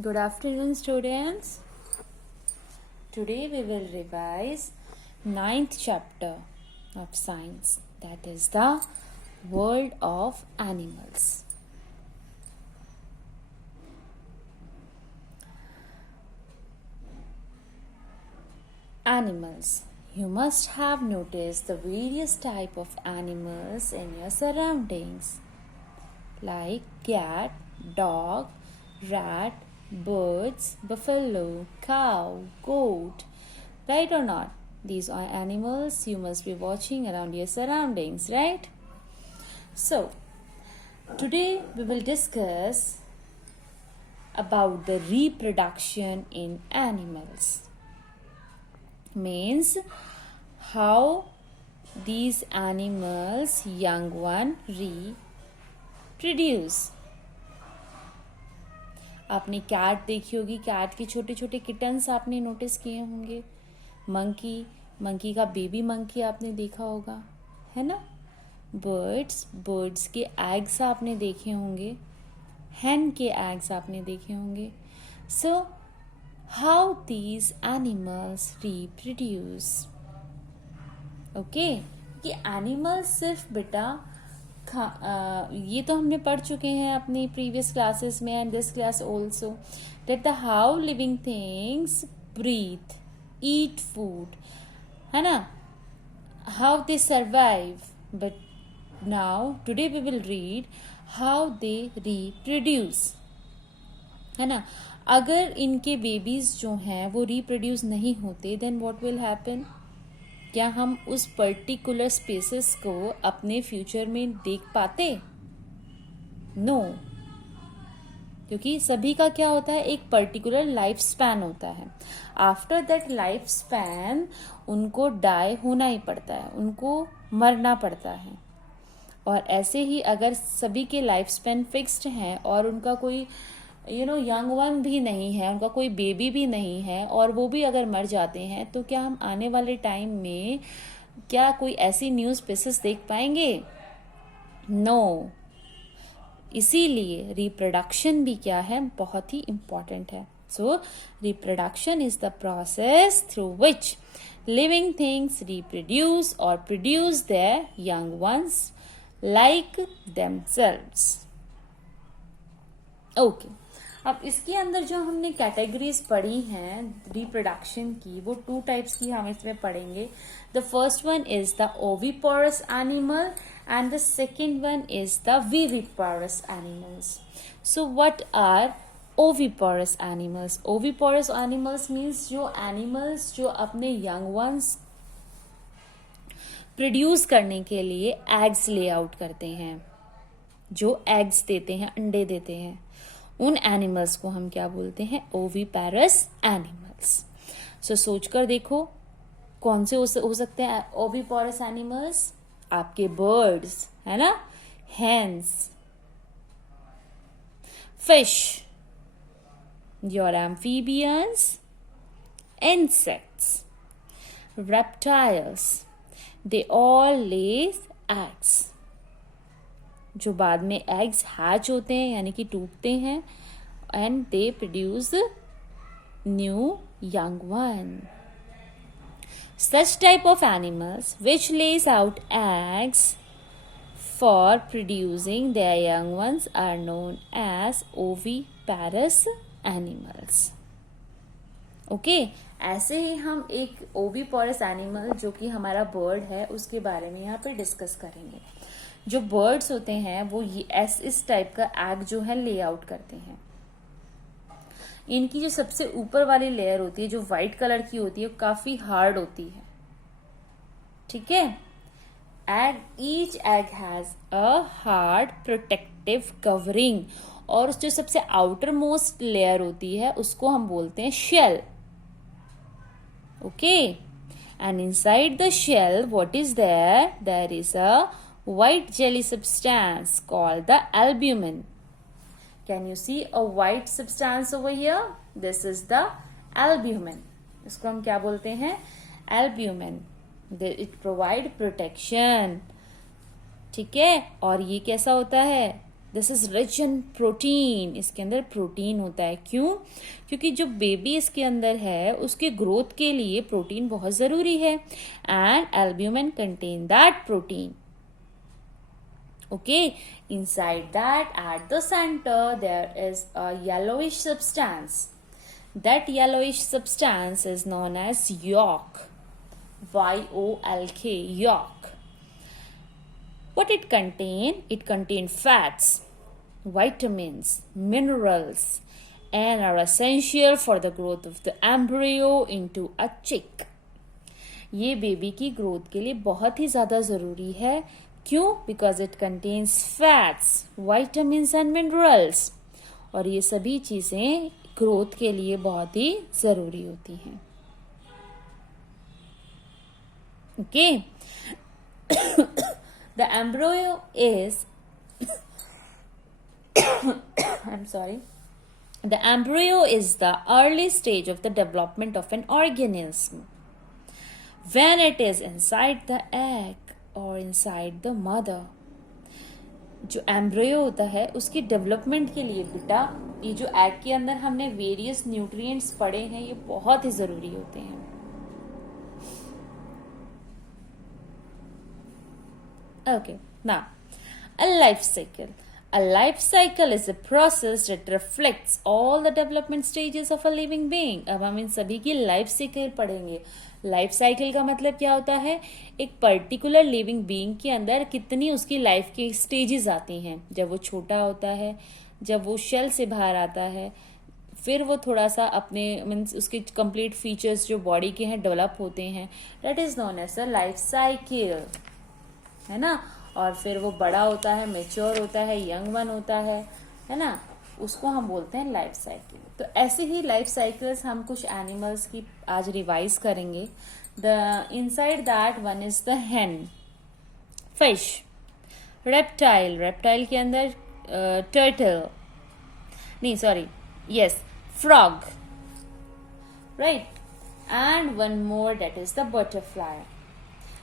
Good afternoon, students. Today we will revise ninth chapter of science, that is the world of animals. Animals. You must have noticed the various type of animals in your surroundings, like cat, dog, rat, birds, buffalo, cow, goat. Right or not? These are animals you must be watching around your surroundings, right? So, today we will discuss about the reproduction in animals. Means how these animals, young one, reproduce. आपने cat देखी होगी, cat के छोटे छोटे kittens आपने notice किए होंगे. Monkey का बेबी मंकी आपने देखा होगा, है ना. बर्ड्स के एग्स आपने देखे होंगे, hen के एग्स आपने देखे होंगे. So how these animals reproduce. Okay, ये एनिमल्स सिर्फ बेटा ये तो हमने पढ़ चुके हैं अपनी प्रीवियस क्लासेस में and this class also, that the how living things breathe, eat food, है ना, how they survive. But now today we will read how they reproduce, है ना. अगर इनके बेबीज जो हैं वो रिप्रोड्यूस नहीं होते, देन व्हाट विल हैपन. क्या हम उस पर्टिकुलर स्पेसिस को अपने फ्यूचर में देख पाते? नो. क्योंकि सभी का क्या होता है, एक पर्टिकुलर लाइफ स्पैन होता है. आफ्टर दैट लाइफ स्पैन उनको डाई होना ही पड़ता है, उनको मरना पड़ता है. और ऐसे ही अगर सभी के लाइफ स्पैन फिक्स्ड हैं और उनका कोई यंग वन भी नहीं है, उनका कोई बेबी भी नहीं है, और वो भी अगर मर जाते हैं, तो क्या हम आने वाले टाइम में क्या कोई ऐसी न्यू स्पीसीज देख पाएंगे? नो. इसीलिए रिप्रोडक्शन भी क्या है, बहुत ही इंपॉर्टेंट है. So reproduction is the process through which living things reproduce और produce their young ones like themselves. Okay. अब इसके अंदर जो हमने कैटेगरीज पढ़ी हैं रिप्रोडक्शन की, वो 2 टाइप्स की हम इसमें पढ़ेंगे. The first one is the oviparous animal and the second one is the viviparous animals. So what are oviparous animals? Oviparous animals means जो एनिमल्स जो अपने यंग वंस प्रोड्यूस करने के लिए एग्स ले आउट करते हैं, जो एग्स देते हैं, अंडे देते हैं, उन एनिमल्स को हम क्या बोलते हैं? Oviparous animals. सो सोचकर देखो कौन से हो सकते हैं ओविपोरस एनिमल्स. आपके बर्ड्स, है ना, hens, fish, your amphibians, insects, reptiles, they all lays eggs. जो बाद में एग्स हैच होते हैं, यानी कि टूटते हैं, and they produce new young one. Such type of animals which lays out eggs for producing their young ones are known as oviparous animals. Okay. ऐसे ही हम एक ओविपोरस एनिमल जो कि हमारा बर्ड है उसके बारे में यहाँ पे डिस्कस करेंगे. जो बर्ड्स होते हैं वो इस टाइप का एग जो है ले आउट करते हैं. इनकी जो सबसे ऊपर वाली लेयर होती है, जो व्हाइट कलर की होती है, काफी हार्ड होती है. ठीक है. Each egg has a hard protective covering, और जो सबसे आउटर मोस्ट लेयर होती है उसको हम बोलते हैं shell. Okay. And inside the shell what is there is a white jelly substance called the albumin. Can you see a white substance over here? This is the albumin. इसको हम क्या बोलते हैं? Albumin. It provide protection. ठीक है. और ये कैसा होता है? This is rich in protein, इसके अंदर प्रोटीन होता है। क्यों? क्योंकि जो बेबी इसके अंदर है उसके ग्रोथ के लिए प्रोटीन बहुत जरूरी है, and albumin contain that protein. Okay, inside that at the center there is a yellowish substance. That yellowish substance is known as yolk. Y-O-L-K, yolk. What it contain? It contain fats, vitamins, minerals, and are essential for the growth of the embryo into a chick. ये baby की growth के लिए बहुत ही ज़्यादा ज़रूरी है। क्यों? Because it contains fats, vitamins and minerals, और ये सभी चीज़ें ग्रोथ के लिए बहुत ही ज़रूरी होती हैं। Okay, the embryo is I'm sorry. The embryo is the early stage of the development of an organism. When it is inside the egg or inside the mother, जो एम्ब्रियो होता है उसकी डेवलपमेंट के लिए बेटा ये जो एग के अंदर हमने वेरियस न्यूट्रिएंट्स पढ़े हैं ये बहुत ही जरूरी होते हैं। Okay, now a life cycle. A life cycle is a process that reflects all the development stages of a living being. अब हम इन सभी की लाइफ साइकिल पढ़ेंगे। लाइफ साइकिल का मतलब क्या होता है? एक पर्टिकुलर लिविंग बीइंग के अंदर कितनी उसकी लाइफ की स्टेजेस आती हैं। जब वो छोटा होता है, जब वो शेल से बाहर आता है, फिर वो थोड़ा सा अपने मीन्स उसके कंप्लीट फीचर्स जो बॉडी के हैं डेवलप होते हैं, that is known as the life cycle, है ना। और फिर वो बड़ा होता है, मेच्योर होता है, यंग वन होता है ना, उसको हम बोलते हैं लाइफ साइकिल। तो ऐसे ही लाइफ साइकिल्स हम कुछ एनिमल्स की आज रिवाइज करेंगे। The inside that one is the हेन, फिश, रेप्टाइल, रेप्टाइल के अंदर टर्टल, नहीं sorry, yes, frog, right, and one more that is the butterfly.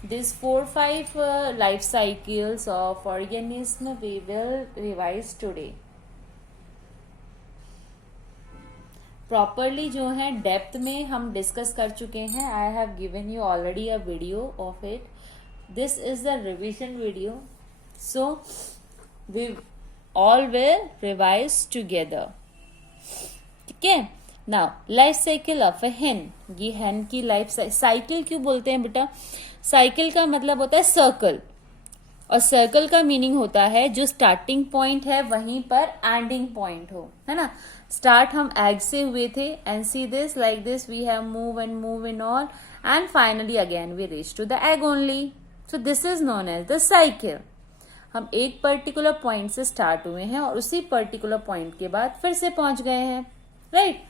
These 4-5 life cycles of organism we will revise today. Properly जो है depth में हम discuss कर चुके हैं। I have given you already a video of it. This is the revision video. So we all will revise together. ठीक है? Now life cycle of a hen. ये hen की लाइफ साइकिल क्यों बोलते हैं बेटा? साइकिल का मतलब होता है सर्कल, और सर्कल का मीनिंग होता है जो स्टार्टिंग पॉइंट है वहीं पर एंडिंग पॉइंट हो, है ना। स्टार्ट हम एग से हुए थे, and see this like this we have move in all, and finally again we reach to the egg only. So this is known as the cycle. हम एक पर्टिकुलर पॉइंट से स्टार्ट हुए हैं और उसी पर्टिकुलर पॉइंट के बाद फिर से पहुंच गए हैं, right.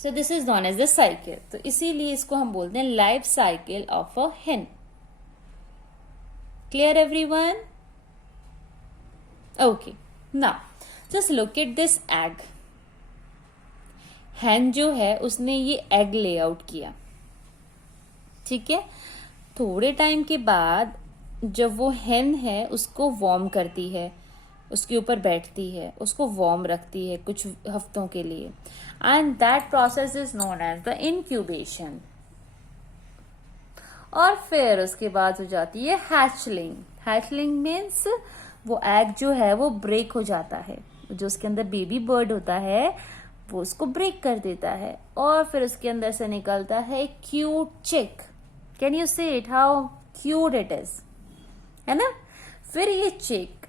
So this is known as the cycle. तो इसीलिए इसको हम बोलते हैं लाइफ साइकिल ऑफ अ हेन। Clear everyone? Okay, now just look at this egg. हेन जो है उसने ये एग ले आउट किया, ठीक है। थोड़े टाइम के बाद जब वो हेन है उसको वार्म करती है, उसके ऊपर बैठती है, उसको वार्म रखती है कुछ हफ्तों के लिए, and that process is known as the incubation. और फिर उसके बाद हो जाती है हैचलिंग। हैचलिंग मीन्स वो एग जो है वो ब्रेक हो जाता है, जो उसके अंदर बेबी बर्ड होता है वो उसको ब्रेक कर देता है, और फिर उसके अंदर से निकलता है क्यूट चिक। Can you see it how cute it is, है ना। फिर ये चिक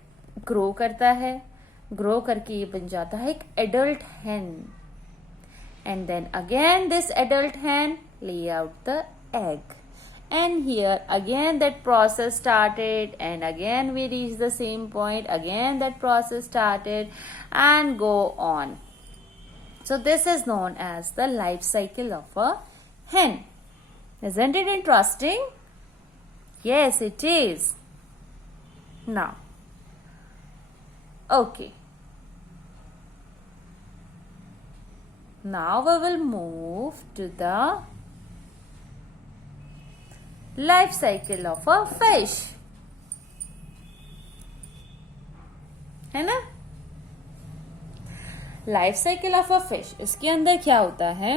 ग्रो करता है, ग्रो करके ये बन जाता है एक adult hen, and then again this adult hen lay out the egg, and here again that process started, and again we reach the same point, again that process started, and go on. So this is known as the life cycle of a hen. Isn't it interesting? Yes, it is. Now, okay. Now we will move to the life cycle of a fish. है ना। Life cycle of a fish, इसके अंदर क्या होता है,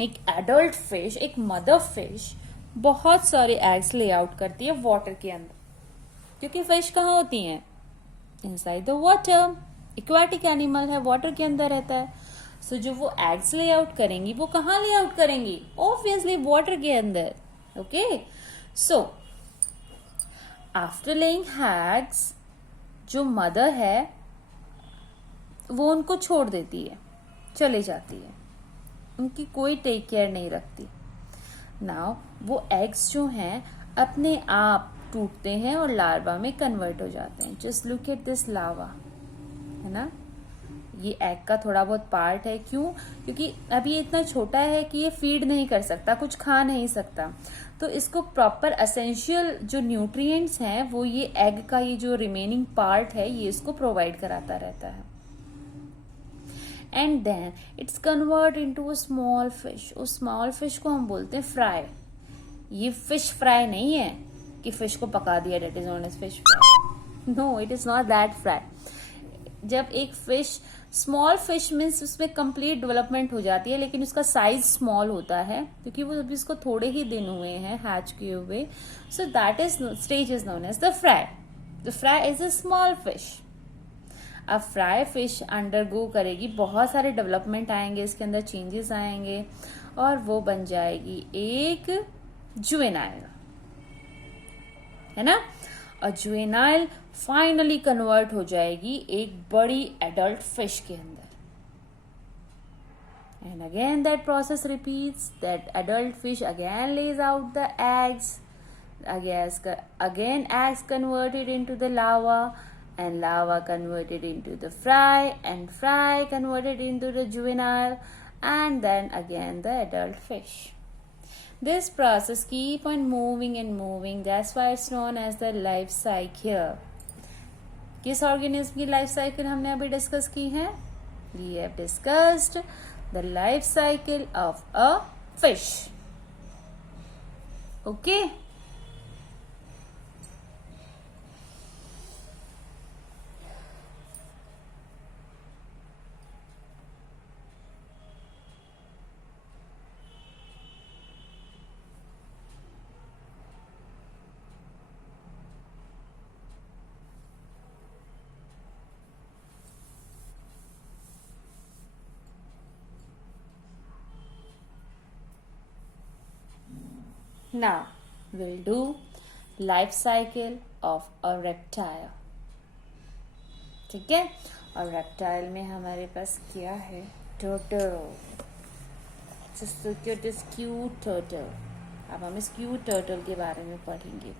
एक adult fish, एक mother fish बहुत सारे एग्स ले आउट करती है वाटर के अंदर, क्योंकि फिश कहाँ होती हैं, inside the water, aquatic animal है, वाटर के अंदर रहता है। सो जो वो एग्स ले आउट करेंगी वो कहाँ ले आउट करेंगी, ऑब्वियसली वाटर के अंदर। Okay, so after laying eggs जो मदर है वो उनको छोड़ देती है, चले जाती है, उनकी कोई टेक केयर नहीं रखती। नाउ वो एग्स जो हैं अपने आप टूटते हैं और लार्वा में कन्वर्ट हो जाते हैं। Just look at this larva, है ना, ये एग का थोड़ा बहुत पार्ट है। क्यों, क्योंकि अभी ये इतना छोटा है कि ये फीड नहीं कर सकता, कुछ खा नहीं सकता, तो इसको प्रॉपर एसेंशियल जो न्यूट्रिएंट्स हैं वो ये एग का ये जो रिमेनिंग पार्ट है ये इसको प्रोवाइड कराता रहता है। And then it's convert into a small fish. उस स्मॉल फिश को हम बोलते हैं फ्राई। ये फिश फ्राई नहीं है कि फिश को पका दिया, that is known as fish fry. No, it is not that fry. जब एक फिश, स्मॉल फिश मीन्स उसमें कंप्लीट डेवलपमेंट हो जाती है लेकिन उसका साइज स्मॉल होता है क्योंकि वो अभी उसको थोड़े ही दिन हुए हैं हैच किए हुए। So that is stage is known as the fry. The fry is a small fish. अब फ्राई फिश अंडरगो करेगी, बहुत सारे डेवलपमेंट आएंगे, इसके अंदर चेंजेस आएंगे और वो बन जाएगी एक जुवेनाइल, है ना। और जुवेनाइल फाइनली कन्वर्ट हो जाएगी एक बड़ी एडल्ट फिश के अंदर। And again that process repeats, that adult fish again lays out the eggs, again eggs converted into the larva, and larva converted into the fry, and fry converted into the juvenile, and then again the adult fish. This process keep on moving and moving. That's why it's known as the life cycle. किस organism की life cycle हमने अभी discuss की है? We have discussed the life cycle of a fish. Okay? Now we'll do life cycle of a reptile. ठीक है, और reptile में हमारे पास क्या है, turtle. Just look at this cute turtle. अब हम इस क्यूट टर्टल के बारे में पढ़ेंगे।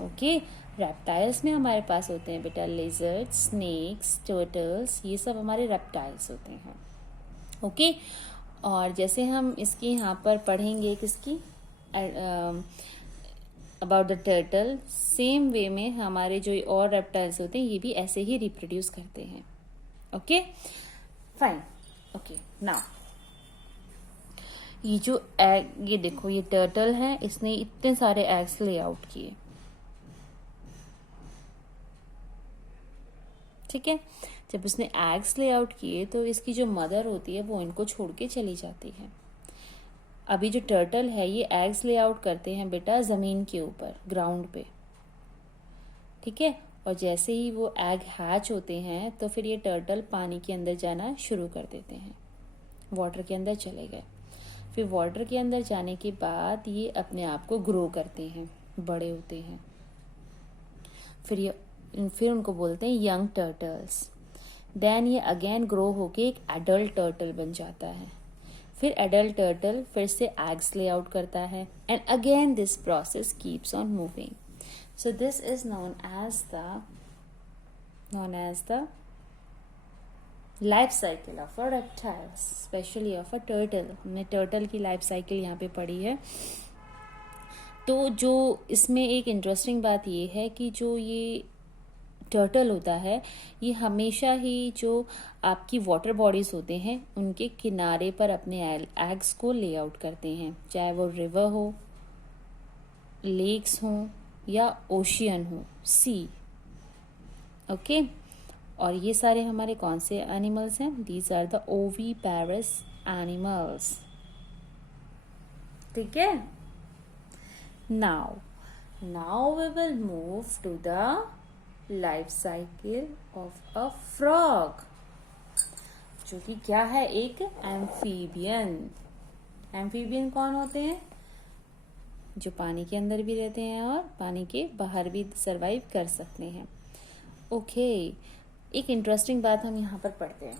ओके, रेप्टाइल्स में हमारे पास होते हैं बेटा लेजर्ड, स्नेक्स, टर्टल्स, ये सब हमारे रेप्टाइल्स होते हैं। ओके, और जैसे हम इसकी यहाँ पर पढ़ेंगे किसकी, about the turtle, same way में हमारे जो और रेप्टाइल्स होते हैं ये भी ऐसे ही रिप्रोड्यूस करते हैं। Okay fine. ओके, नाउ ये जो एग, ये देखो ये टर्टल है, इसने इतने सारे एग्स ले आउट किए, ठीक है। जब उसने एग्स ले आउट किए तो इसकी जो मदर होती है वो इनको छोड़ के चली जाती है। अभी जो टर्टल है ये एग्स ले आउट करते हैं बेटा जमीन के ऊपर, ग्राउंड पे, ठीक है। और जैसे ही वो एग हैच होते हैं तो फिर ये टर्टल पानी के अंदर जाना शुरू कर देते हैं, वाटर के अंदर चले गए। फिर वाटर के अंदर जाने के बाद ये अपने आप को ग्रो करते हैं, बड़े होते हैं। फिर उनको बोलते हैं यंग टर्टल्स। देन ये अगेन ग्रो होके एक एडल्ट टर्टल बन जाता है। फिर एडल्ट टर्टल फिर से एग्स ले आउट करता है, and again this process keeps on moving. So this is known as the life cycle of a reptiles, specially of a turtle. हमने टर्टल की लाइफ साइकिल यहाँ पे पढ़ी है। तो जो इसमें एक इंटरेस्टिंग बात ये है कि जो ये टर्टल होता है ये हमेशा ही जो आपकी वाटर बॉडीज होते हैं उनके किनारे पर अपने एग्स को ले आउट करते हैं, चाहे वो रिवर हो, लेक्स हो या ओशियन हो, सी। ओके, और ये सारे हमारे कौन से एनिमल्स हैं? These are the oviparous animals. ठीक है। Now we will move to the life cycle of a frog, जो कि क्या है? एक एम्फीबियन। एम्फीबियन कौन होते हैं? जो पानी के अंदर भी रहते हैं और पानी के बाहर भी सरवाइव कर सकते हैं। ओके, एक इंटरेस्टिंग बात हम यहाँ पर पढ़ते हैं।